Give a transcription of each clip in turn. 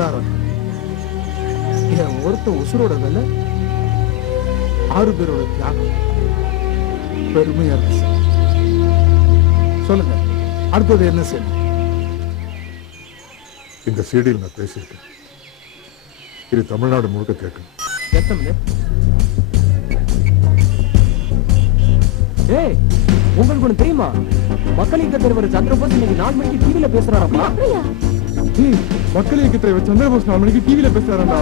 ஆதாரம். என் ஒருத்த உசுரோட வேலை 6 பேரோட தியாகம். பெருமையா இருக்கு சார். சொல்லுங்க, அடுத்தது என்ன செய்யணும்? இந்த சீடியில் நான் பேசியிருக்கேன். இது தமிழ்நாடு முழுக்க கேட்கணும். உங்களுக்கு ஒண்ணு தெரியுமா? மக்கள் இயக்க தலைவர் சந்திரபோஸ் இன்னைக்கு 4 மணிக்கு டிவில பேசுறாராமா? மக்கள் இயக்க தலைவர் சந்திரபோஸ் 4 மணிக்கு டிவில பேசுறாரா?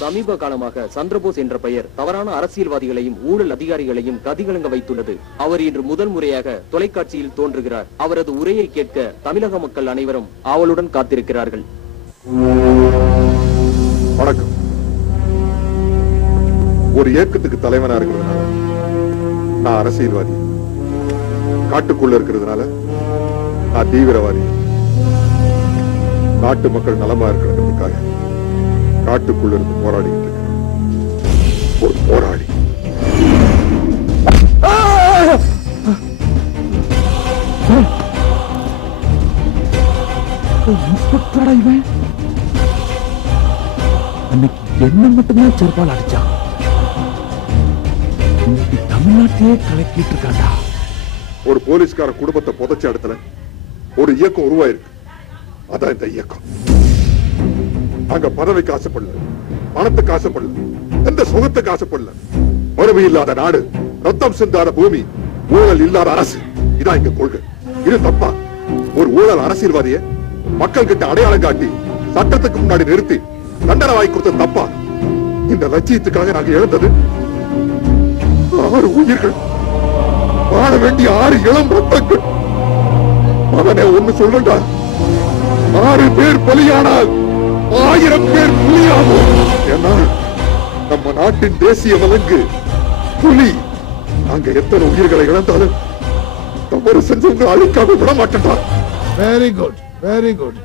சமீப காலமாக சந்திரபோஸ் என்ற பெயர் தவறான அரசியல்வாதிகளையும் ஊழல் அதிகாரிகளையும் கதிகலங்க வைத்துள்ளது. அவர் இன்று முதல் முறையாக தொலைக்காட்சியில் தோன்றுகிறார். அவரது உரையை கேட்க தமிழக மக்கள் அனைவரும் ஆவலுடன் காத்திருக்கிறார்கள். வணக்கம். ஒரு இயக்கத்துக்கு தலைவனா இருக்கிறதுனால நான் அரசியல்வாதி, காட்டுக்குள்ள இருக்கிறதுனால நான் தீவிரவாதி. நாட்டு மக்கள் நலமா இருக்கிறதுக்காக காட்டுக்குள்ள இருந்து போராடிட்டு இருக்கேன். ஒரு போராடி. அன்னைக்கு என்ன மட்டும்தான் செருப்பால் அடிச்சான். தமிழ்நாட்டையே கலக்கிட்டு இருக்காண்டா. ஒரு போலீஸ்கார குடும்பத்தை புதைச்ச இடத்துல ஒரு இயக்கம் உருவாயிருக்கு. அதான் இந்த இயக்கம். நாங்க பதவிக்கு ஆசைப்படல, பணத்துக்கு ஆசைப்படல, எந்த சுகத்துக்கு ஆசைப்படல. வறுமை இல்லாத நாடு, ரத்தம் சிந்தாத பூமி, ஊழல் இல்லாத அரசு. இதான் எங்க கொள்கை. இது தப்பா? ஒரு ஊழல் அரசியல்வாதிய மக்கள் கிட்ட அடையாளம் காட்டி சட்டத்துக்கு முன்னாடி நிறுத்தி தண்டனை வாங்கி கொடுத்தது தப்பா? இந்த லட்சியத்துக்காக நாங்க இழந்தது 6 உயிர்கள், வாழ வேண்டிய 6 இளம் ரத்தங்கள். அவனே ஒண்ணு சொல்றா, 6 பேர் பலியானால் 1000 பேர் புலியாகும். ஏன்னா நம்ம நாட்டின் தேசிய விலங்கு புலி. நாங்க எத்தனை உயிர்களை இழந்தாலும் தவறு செஞ்சவங்க அழிக்காம விட மாட்டேன்டா. Very good, very good.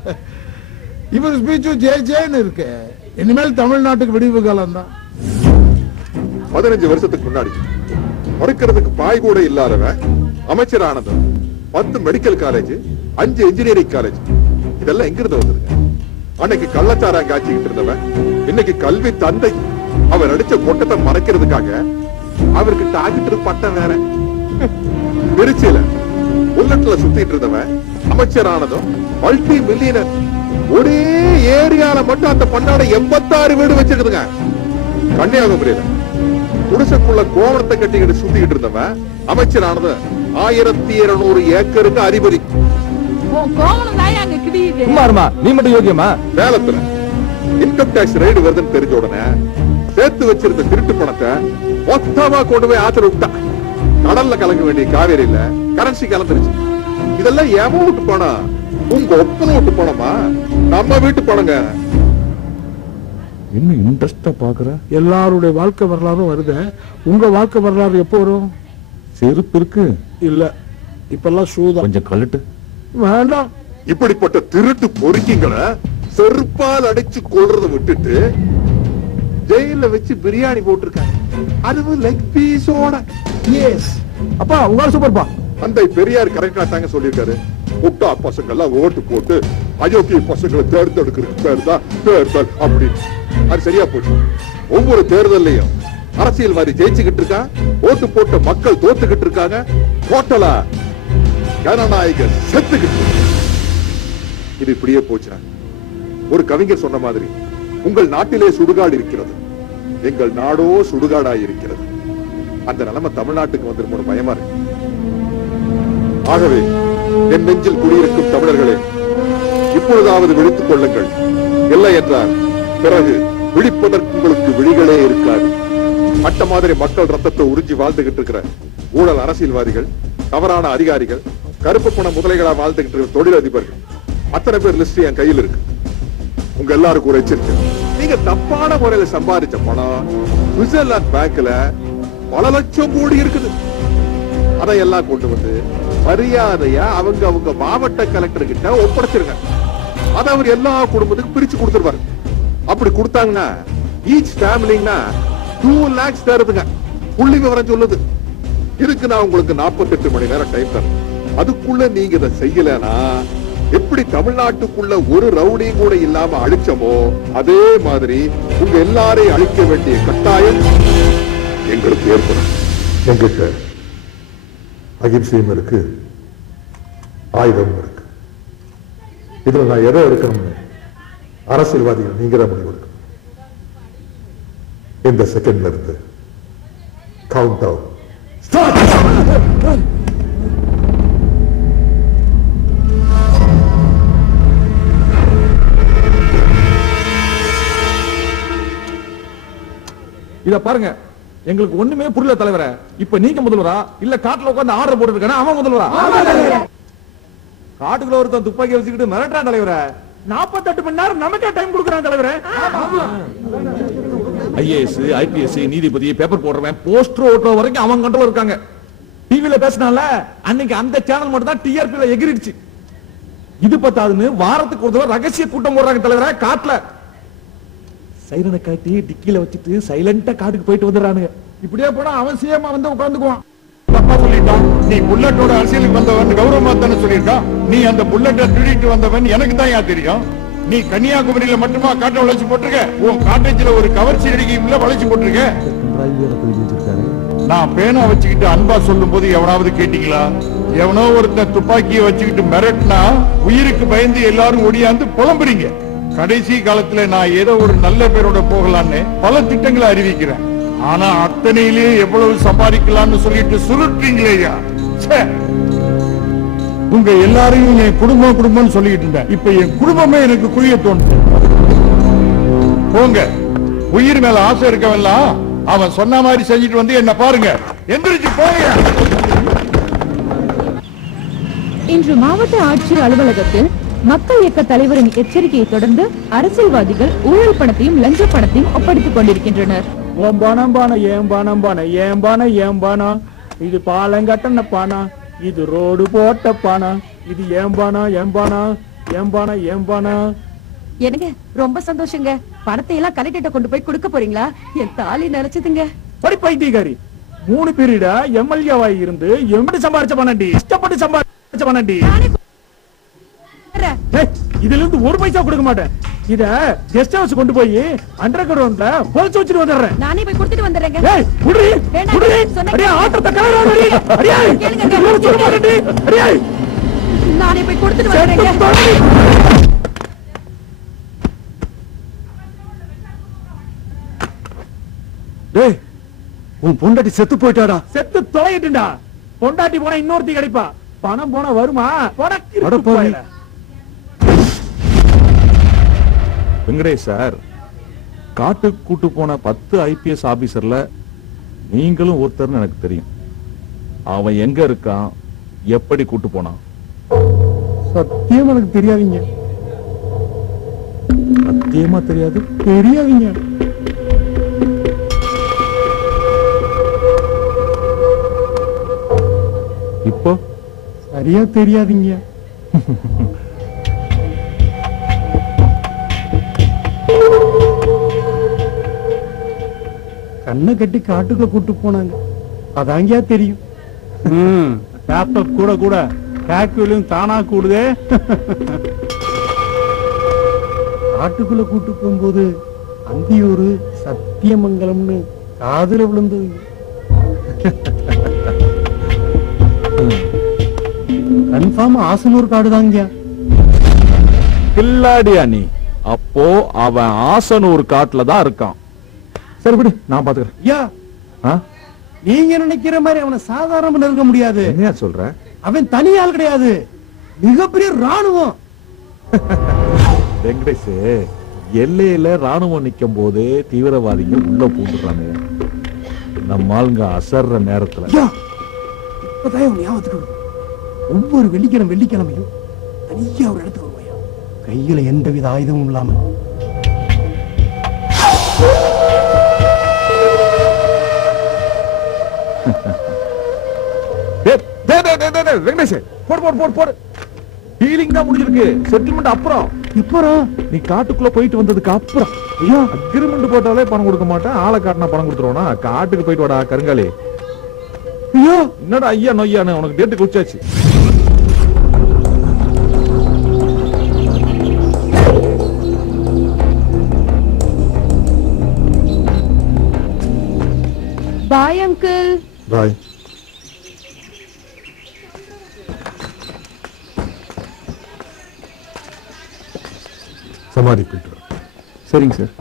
இவர் ஸ்பீச் ஜெயன்னு இருக்கு. இனிமேல் தமிழ்நாட்டுக்கு விடிவு காலம் தான். 15 வருஷத்துக்கு முன்னாடி மறுக்கிறதுக்கு பாய் கூட இல்லாதவன் அமைச்சர் ஆனதும் 10 மெடிக்கல் காலேஜ், 5 இன்ஜினியரிங் காலேஜ். இதெல்லாம் எங்கிருந்து வந்திருக்கு? அன்னைக்கு கள்ளச்சாராங்க ஆட்சிக்கிட்டு இருந்தவன் இன்னைக்கு கல்வி தந்தை. அவர் அடிச்ச கொட்டத்தை மறைக்கிறதுக்காக அவருக்கு டாக்டர் பட்டம் வேற. திருச்சியில புல்லட்ல சுத்திட்டு இருந்தவன் அமைச்சர் ஆனதும் மல்டி மில்லியனர். ஒரே ஏரியால மட்டும் அந்த பண்டாட 86 வீடு வச்சிருக்குதுங்க. கன்னியாகுமரியில குடிசைக்குள்ள கோவணத்தை கட்டிக்கிட்டு சுத்திக்கிட்டு இருந்தவன் அமைச்சர் ஆனது 1200 ஏக்கருக்கு அதிபதி. நீ மட்டும் யோகியமா? சேலத்துல இன்கம் டாக்ஸ் ரைடு வருதுன்னு தெரிஞ்ச உடனே சேர்த்து வச்சிருந்த திருட்டு பணத்தை மொத்தமா கொண்டு போய் ஆத்திர விட்டான். கடல்ல கலக்க வேண்டிய காவேரியில கரன்சி கலந்துருச்சு. இதெல்லாம் எவன் வீட்டு பணம்? உங்க ஒப்பனை வீட்டு பணமா? நம்ம வீட்டு பணங்க. என்ன இன்ட்ரெஸ்டா பாக்குற? எல்லாருடைய வாழ்க்கை வரலாறும் வருது. உங்க வாழ்க்கை வரலாறு எப்போ வரும்? செருப்பு இருக்கு இல்ல, இப்பெல்லாம் ஷூ தான். கொஞ்சம் கழட்டு. வேண்டாம். இப்படிப்பட்ட திருட்டு பொறுக்கிங்களை செருப்பால் அடிச்சு கொள்றதை விட்டுட்டு ஜெயில வச்சு பிரியாணி போட்டிருக்காங்க. அதுவும் லெக் பீஸோட. எஸ் அப்பா, உங்களால சூப்பர்ப்பா. அந்த பெரியார் கரெக்டா தாங்க சொல்லியிருக்காரு. முட்டா பசங்க எல்லாம் ஓட்டு போட்டு அயோக்கிய பசங்களை தேர்ந்தெடுக்கிறது பேர் தான் தேர்தல் அப்படின்னு. அது சரியா போச்சு. ஒவ்வொரு தேர்தலையும் அரசியல்வாதி ஜெயிச்சுக்கிட்டு இருக்கான், ஓட்டு போட்ட மக்கள் தோத்துக்கிட்டு இருக்காங்க, டோட்டலா ஜனநாயக செத்துக்கிட்டு. இது இப்படியே போச்சா? ஒரு கவிஞர் சொன்ன மாதிரி, உங்கள் நாட்டிலே சுடுகாடு இருக்கிறது, எங்கள் நாடோ சுடுகாடாய் இருக்கிறது. அந்த நிலைமை தமிழ்நாட்டுக்கு வந்துருமோன்னு பயமா இருக்கு. ஆகவே என் நெஞ்சில் குடியிருக்கும் தமிழர்களே, இப்பொழுதாவது விழித்துக் கொள்ளுங்கள். இல்லை என்றால் பிறகு விழிப்பதற்கு உங்களுக்கு விழிகளே இருக்காது. மட்ட மாதிரி மக்கள் ரத்தத்தை உறிஞ்சி வாழ்ந்துகிட்டு இருக்கிற ஊழல் அரசியல்வாதிகள், தவறான அதிகாரிகள், கருப்பு பண முதலைகளா வாழ்ந்துகிட்டு இருக்கிற தொழிலதிபர்கள் அத்தனை பேர் லிஸ்ட் என் கையில் இருக்கு. உங்க எல்லாருக்கும் ஒரு எச்சரிக்கை. நீங்க தப்பான முறையில சம்பாதிச்ச பணம் சுவிட்சர்லாந்து பேங்க்ல பல லட்சம் கோடி இருக்குது. அதையெல்லாம் கொண்டு வந்து மரியாதையா அவங்க மாவட்ட கலெக்டர் கிட்ட ஒப்படைச்சிருங்க. அதை அவர் எல்லா குடும்பத்துக்கும் பிரிச்சு கொடுத்துருவாரு. அப்படி கொடுத்தாங்கன்னா ஈச் ஃபேமிலினா 2 lakhs தருதுங்க. புள்ளி விவரம் சொல்லுது. இதுக்கு நான் உங்களுக்கு 48 மணி நேரம் டைம் தரேன். அதுக்குள்ள நீங்க இதை செய்யலனா எப்படி தமிழ்நாட்டுக்குள்ள ஒரு ரவுடியும் கூட இல்லாம அழிச்சமோ அதே மாதிரி உங்க எல்லாரையும் அழிக்க வேண்டிய கட்டாயம் எங்களுக்கு ஏற்படும். எங்கிட்ட அகிம்சையும் இருக்கு, ஆயுதமும் இருக்கு. இதுல நான் எதை எடுக்கணும்னு அரசியல்வாதிகள் நீங்க தான் முடிவு எடுக்கணும். இந்த செகண்ட்ல இருந்து கவுண்ட் டவுன் ஸ்டார்ட். இத பாருங்க, எங்களுக்கு ஒண்ணுமே புரியல தலைவரே. இப்ப நீங்க முதல்வரா இல்ல காட்டுல உட்கார்ந்து ஆர்டர் போட்டு இருக்கானே அவன் முதல்வரா? காட்டுக்குள்ள ஒருத்தன் துப்பாக்கி வச்சுக்கிட்டு மிரட்டான் தலைவரே. 48 மணி நேரம் நமக்கே டைம் கொடுக்கறான் தலைவரே. ஐஏஎஸ், ஐபிஎஸ், நீதிபதி, பேப்பர் போடுறவன், போஸ்டர் ஓட்டுற வரைக்கும் அவன் கண்ட்ரோல் இருக்காங்க. டிவில பேசினால அன்னைக்கு அந்த சேனல் மட்டும் தான் டிஆர்பில எகிரிடுச்சு. இது பத்தாதுன்னு வாரத்துக்கு ஒரு தடவை ரகசிய கூட்டம் போடுறாங்க தலைவரே காட்டுல. சைரனை காட்டி டிக்கில வச்சுட்டு சைலண்டா காட்டுக்கு போயிட்டு வந்துடுறானுங்க. இப்படியே போனா அவன் சிஎம் வந்து உட்கார்ந்துக்குவான். தப்பா சொல்லிட்டான். நீ புல்லட்டோட அரசியலுக்கு வந்தவன் கௌரவமா தானே சொல்லியிருக்கான். நீ அந்த புல்லட்டை திருடிட்டு வந்தவன் எனக்கு தான் யா தெரியும். நீ கன்னியாகுமரியில மட்டுமா காட்டை வளைச்சு போட்டிருக்க? உன் காட்டேஜ்ல ஒரு கவர்ச்சி அடிக்கையும் வளைச்சு போட்டிருக்க. நான் பேனா வச்சுக்கிட்டு அன்பா சொல்லும் போது எவனாவது கேட்டீங்களா? எவனோ ஒருத்தன் துப்பாக்கியை வச்சுக்கிட்டு மிரட்டினா உயிருக்கு பயந்து எல்லாரும் ஒடியாந்து புலம்புறீங்க. கடைசி காலத்துல நான் ஏதோ ஒரு நல்ல பேரோட போகலான்னு பல திட்டங்களை அறிவிக்கிறேன். ஆனா அத்தனையிலேயே எவ்வளவு சம்பாதிக்கலாம்னு சொல்லிட்டு சுருட்டீங்களேயா. உங்க எல்லாரையும் என் குடும்பம் குடும்பம்னு சொல்லிட்டு இருந்தேன். இப்ப என் குடும்பமே எனக்கு குழிய தோணுது. போங்க, உயிர் மேல ஆசை இருக்கவெல்லாம் அவன் சொன்ன மாதிரி செஞ்சுட்டு வந்து என்ன பாருங்க. எந்திரிச்சு போங்க. இன்று மாவட்ட ஆட்சியர் அலுவலகத்தில் மக்கள் இயக்க தலைவரின் எச்சரிக்கையை தொடர்ந்து அரசியல்வாதிகள் ஊழல் பணத்தையும் லஞ்ச பணத்தையும் ஒப்படைத்துக் கொண்டிருக்கின்றனர். ஏம்பானா இது பாலங்கட்டன பானா, இது ரோடு போட்ட பானா, இது ஏம்பானா ஏம்பானா ஏம்பானா ஏம்பானா. எனக்கு ரொம்ப சந்தோஷங்க. பணத்தை எல்லாம் கலெக்டர்ட்ட கொண்டு போய் கொடுக்க போறீங்களா? என் தாலி நினைச்சதுங்க. படி பைத்தியக்காரி, 3 பீரியடா எம்எல்ஏவாய் இருந்து எப்படி சம்பாரிச்ச பணண்டி? இஷ்டப்பட்டு சம்பாரிச்ச பணண்டி. இதுல இருந்து 1 பைசா கொடுக்க மாட்டேன். இத கெஸ்ட் ஹவுஸ் கொண்டு போய் அண்டர் கிரவுண்ட்ல போல்ச்சு வச்சிட்டு வந்துறேன். நானே போய் கொடுத்துட்டு வந்துறேங்க. ஏய் குடி குடி அடியா ஆட்டத்த கலராடி அடியா கேளுங்க சொல்ல மாட்டேடி அடியா. நானே போய் கொடுத்துட்டு வந்துறேங்க. டேய் உன் பொண்டாட்டி செத்து போயிட்டாடா. செத்து தொலையிட்டுடா. பொண்டாட்டி போனா இன்னொருத்தி கிடைப்பா. பணம் போனா வருமா? போடா. வெங்கடேஷ் சார், காட்டுக்கு கூட்டு போன 10 ஐபிஎஸ் ஆபீசர்ல நீங்களும் ஒருத்தர்னு எனக்கு தெரியும். அவன் எங்க இருக்கான், எப்படி கூட்டு போனான்? சத்தியம் எனக்கு தெரியாதீங்க. சத்தியமா தெரியாது? தெரியாதீங்க. இப்போ சரியா தெரியாதீங்க. கண்ணை கட்டி காட்டுக்குள்ள கூட்டு போனாங்க. அதாங்க தெரியும். லேப்டாப் கூட கூட கால்குலேஷன் தானா கூடுதே. காட்டுக்குள்ள கூட்டு போகும்போது அந்தியூர் சத்தியமங்கலம்னு காதுல விழுந்தது. கன்ஃபார்ம் ஆசனூர் காடு தாங்க. கில்லாடியா நீ? அப்போ அவன் ஆசனூர் காட்டுல தான் இருக்கான். சரி விடு, நான் பாத்துக்கிறேன். ஐயா, நீங்க நினைக்கிற மாதிரி அவனை சாதாரண இருக்க முடியாது. என்ன சொல்ற? அவன் தனியால் கிடையாது, மிகப்பெரிய ராணுவம். வெங்கடேஷ், எல்லையில ராணுவம் நிக்கும் போதே தீவிரவாதிகள் உள்ள பூந்துடுறாங்க. நம்ம ஆளுங்க அசர்ற நேரத்துல இப்பதான் ஞாபகத்துக்கு ஒவ்வொரு வெள்ளிக்கிழமையும் தனியா ஒரு இடத்துக்கு வருவாயா, கையில எந்தவித ஆயுதமும் இல்லாம. வெங்கடேஷ், போடு போடு போடு போடு. டீலிங் தான் முடிஞ்சிருக்கு, செட்டில்மெண்ட் அப்புறம். அப்புறம் நீ காட்டுக்குள்ள போயிட்டு வந்ததுக்கு அப்புறம். ஐயா, அக்ரிமெண்ட் போட்டாலே பணம் கொடுக்க மாட்டேன், ஆளை காட்டினா பணம் கொடுத்துருவோனா? காட்டுக்கு போயிட்டு வாடா கருங்காலி. ஐயா, என்னடா ஐயா நொய்யானு, உனக்கு டேட்டு குடிச்சாச்சு. அங்கிள். பாய். சமாதி போயிட்டு வா. சரிங்க சார்.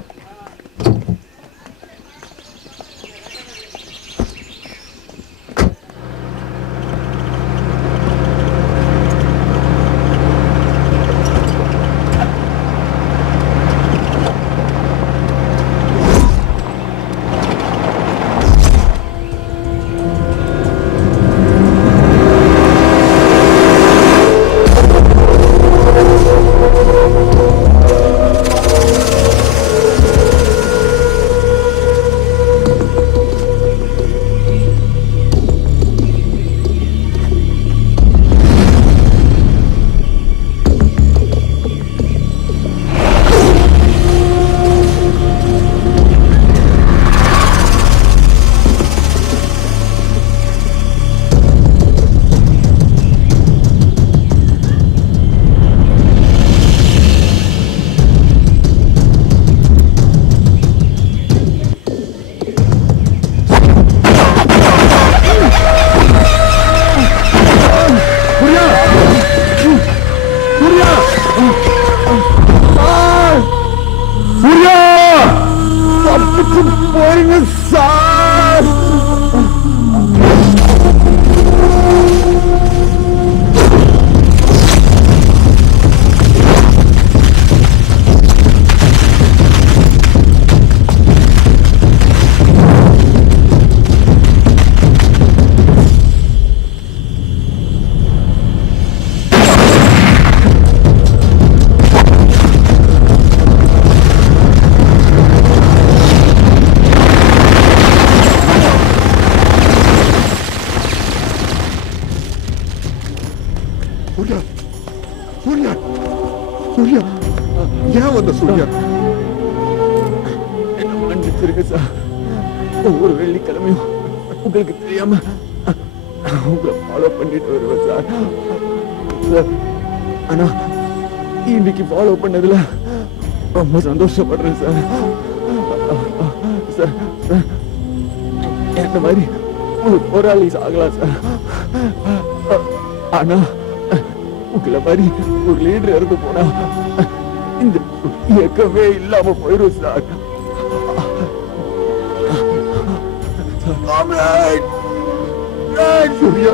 போறீங்க சார். சூர்யா, சூர்யா, சூர்யா, ஏன் வந்த சூர்யா? என்ன மன்னிச்சிருங்க சார். ஒவ்வொரு வெள்ளிக்கிழமையும் உங்களுக்கு தெரியாம உங்களை ஃபாலோ பண்ணிட்டு வருவேன் சார். சார், ஆனா இன்னைக்கு ஃபாலோ பண்ணதுல ரொம்ப சந்தோஷப்படுறேன் சார். சார், சார், என்ன மாதிரி ஒரு போராளி ஆகலாம் சார். ஆனா உங்களை மாதிரி ஒரு லீடர் இருந்து போனா இந்த இயக்கமே இல்லாம போயிடும் சார். சூர்யா,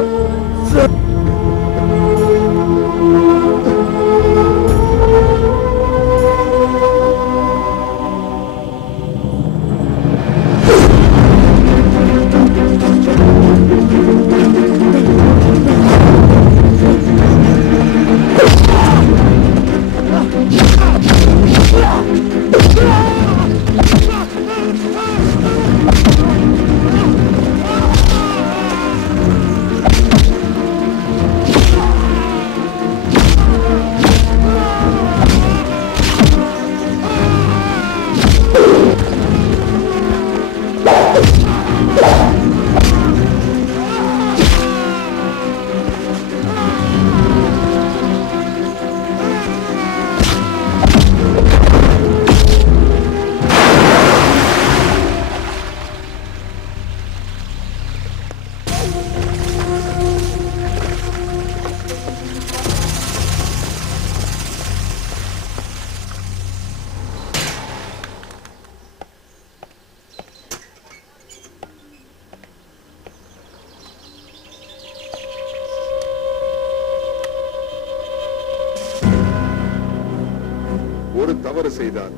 ஒரு தவறு செய்தார்,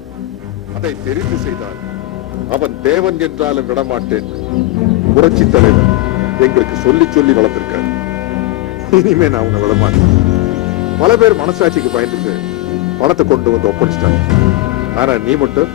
அதை தெரிந்து செய்தார். அவன் தேவன் என்றாலும் விடமாட்டேன். புரட்சி தலைவர் எங்களுக்கு சொல்லி சொல்லி வளர்த்திருக்காரு. இனிமே நான் உன்னை விடமாட்டேன். பல பேர் மனசாட்சிக்கு பயந்துட்டு பணத்தை கொண்டு வந்து ஒப்படைச்சிட்டாங்க. ஆனா நீ மட்டும்